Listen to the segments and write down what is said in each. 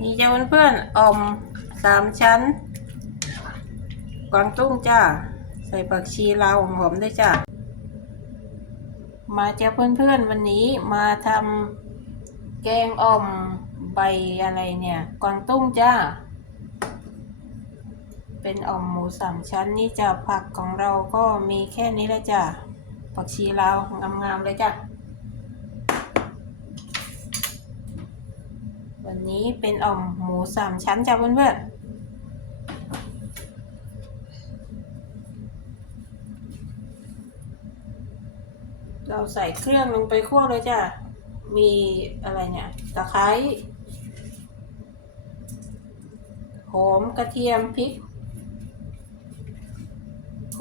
นี่จ้าเพื่อนๆอ่อมสามชั้น กวางตุ้งจ้า ใส่ผักชีลาวหอมด้วยจ้า มาเจ้าเพื่อนๆวันนี้มาทำแกงอ่อมใบอะไรเนี่ย กวางตุ้งจ้า เป็นอ่อมหมูสามชั้นนี่จ้ะผักของเราก็มีแค่นี้แหละจ้ะผักชีลาวงามๆเลยจ้ะ วันนี้เป็นอ่อมหมูสามชั้นจ้ะเพื่อนๆเราใส่เครื่องลงไปคั่วเลยจ้ะ มีอะไรเนี่ยตะไคร้หอมกระเทียมพริกโข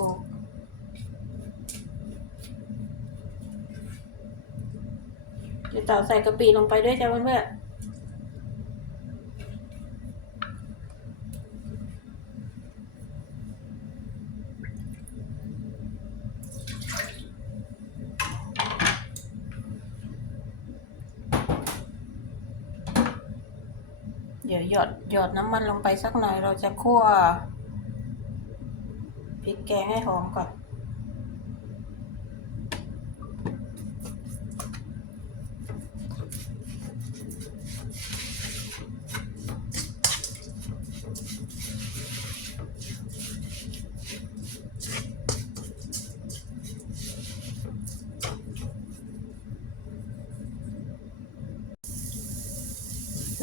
เดี๋ยวต่อใส่กะปิลงไปด้วยจ้ะเพื่อนๆ เดี๋ยวหยดหยดน้ำมันลงไปสักหน่อยเราจะคั่วพริกแกงให้หอมก่อน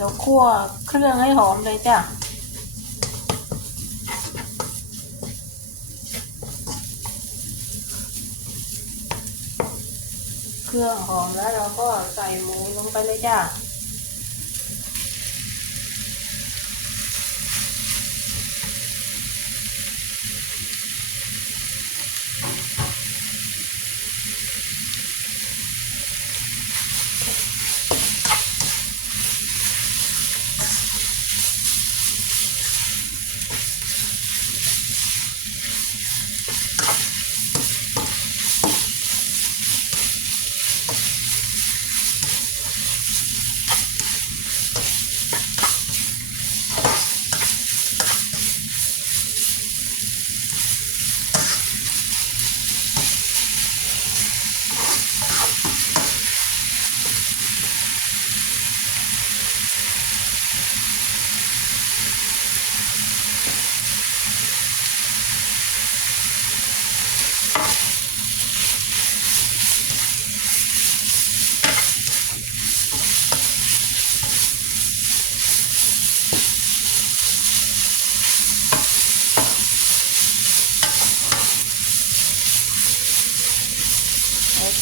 เราคั่วเครื่องให้หอมเลยจ้ะเครื่องหอมแล้วเราก็ใส่หมูลงไปเลยจ้ะ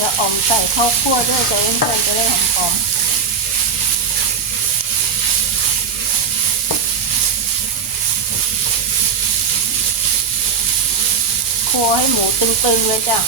จะอมใส่ข้าวคั่วด้วยจะเพื่อนๆจะได้หอมๆคั่วให้หมูตึงๆเลยจ้ะ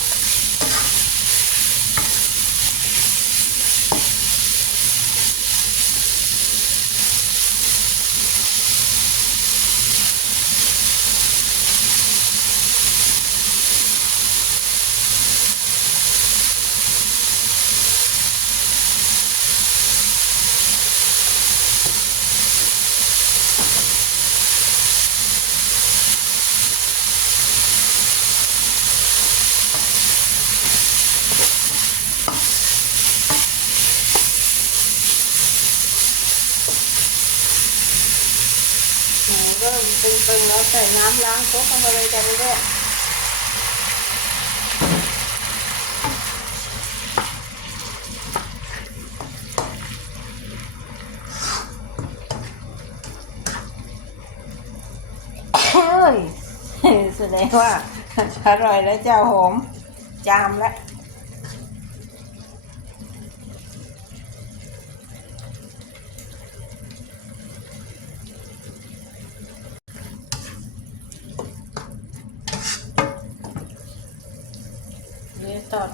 หมู เริ่มตึงๆแล้วใส่น้ำล้างครกลงไปเลยจ้ะเพื่อนเฮ้ยแสดงว่าอร่อยแล้วเจ้าหอมจามแล้ว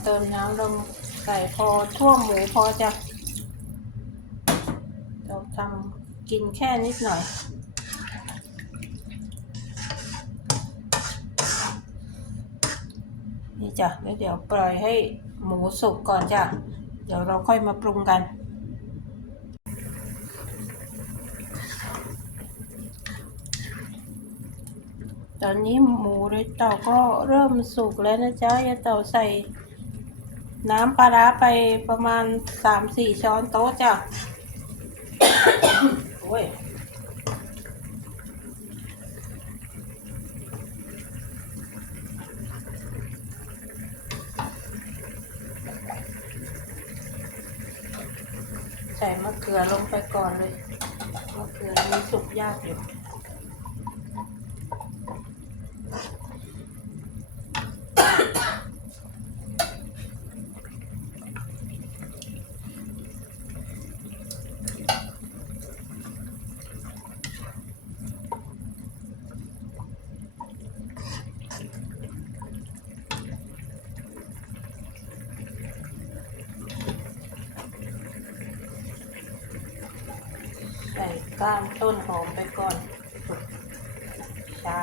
ติมน้ำลงใส่พอท่วมหมูพอจะเราทำกินแค่นิดหน่อย นี่จ้ะเดี๋ยวปล่อยให้หมูสุกก่อนจ้ะ เดี๋ยวเราค่อยมาปรุงกันตอนนี้หมูในเต่าก็เริ่มสุกแล้วนะจ๊ะยาเต่าใส่ น้ำปลาร้าไปประมาณสามสี่ช้อนโต๊ะจ้ะ โอ้ยใส่มะเขือลงไปก่อนเลย มะเขือมีสุกยากอยู่ ใส่ ก้านต้นหอมไปก่อนสุกช้า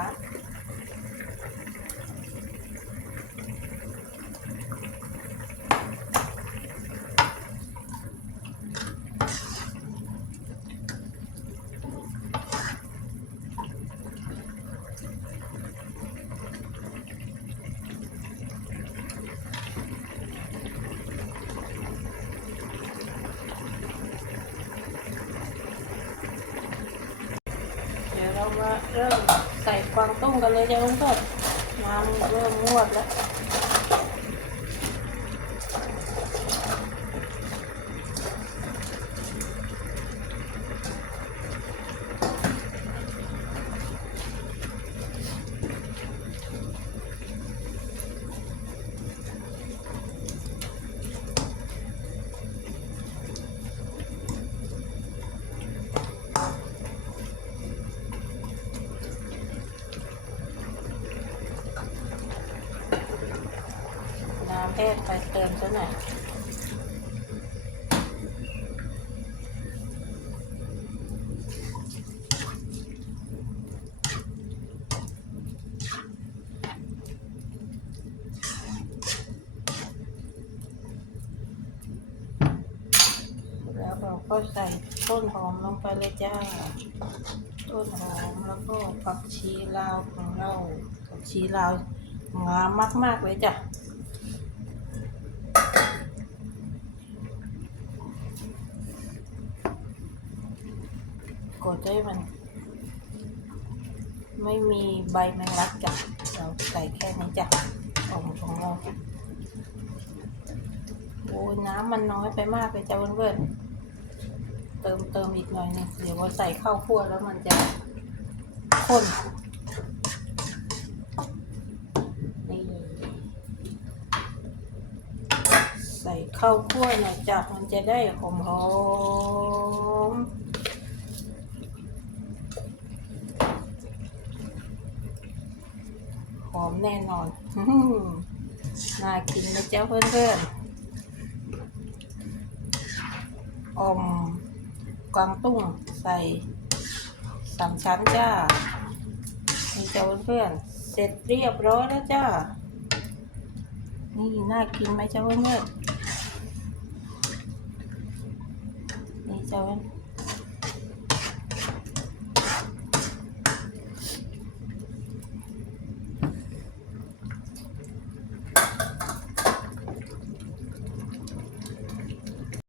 เดี๋ยว เริ่มใส่กวางตุ้งกันเลยจ้ะลุงต้นน้ำเริ่มงวดแล้ว น้ำแห้งไปเติมซะหน่อยแล้วเราก็ใส่ต้นหอมลงไปเลยจ้า ต้นหอมแล้วก็ผักชีลาวของเราผักชีลาวงามมาก ๆ เลยจ้ะ กดได้มัน ไม่มีใบแมงลักจ้ะเราใส่แค่นี้จ้ะของของเราโอ้น้ำมันน้อยไปมากเลยจ้ะเพื่อนๆเติมเติมอีกหน่อยหนึงเดี๋ยวว่าใส่ข้าวคั่วแล้วมันจะข้นนี่ใส่ข้าวคั่วหน่อยจ้ะมันจะได้หอมหอมๆ ห อมแน่นอนน่ากินนะเจ้าเพื่อนๆอมกวางตุ้งใส่สามชั้นจ้านี่เจ้าเพื่อนๆเสร็จเรียบร้อยแล้วจ้า นี่น่ากินไหมเจ้าเพื่อนๆนี่เจ้า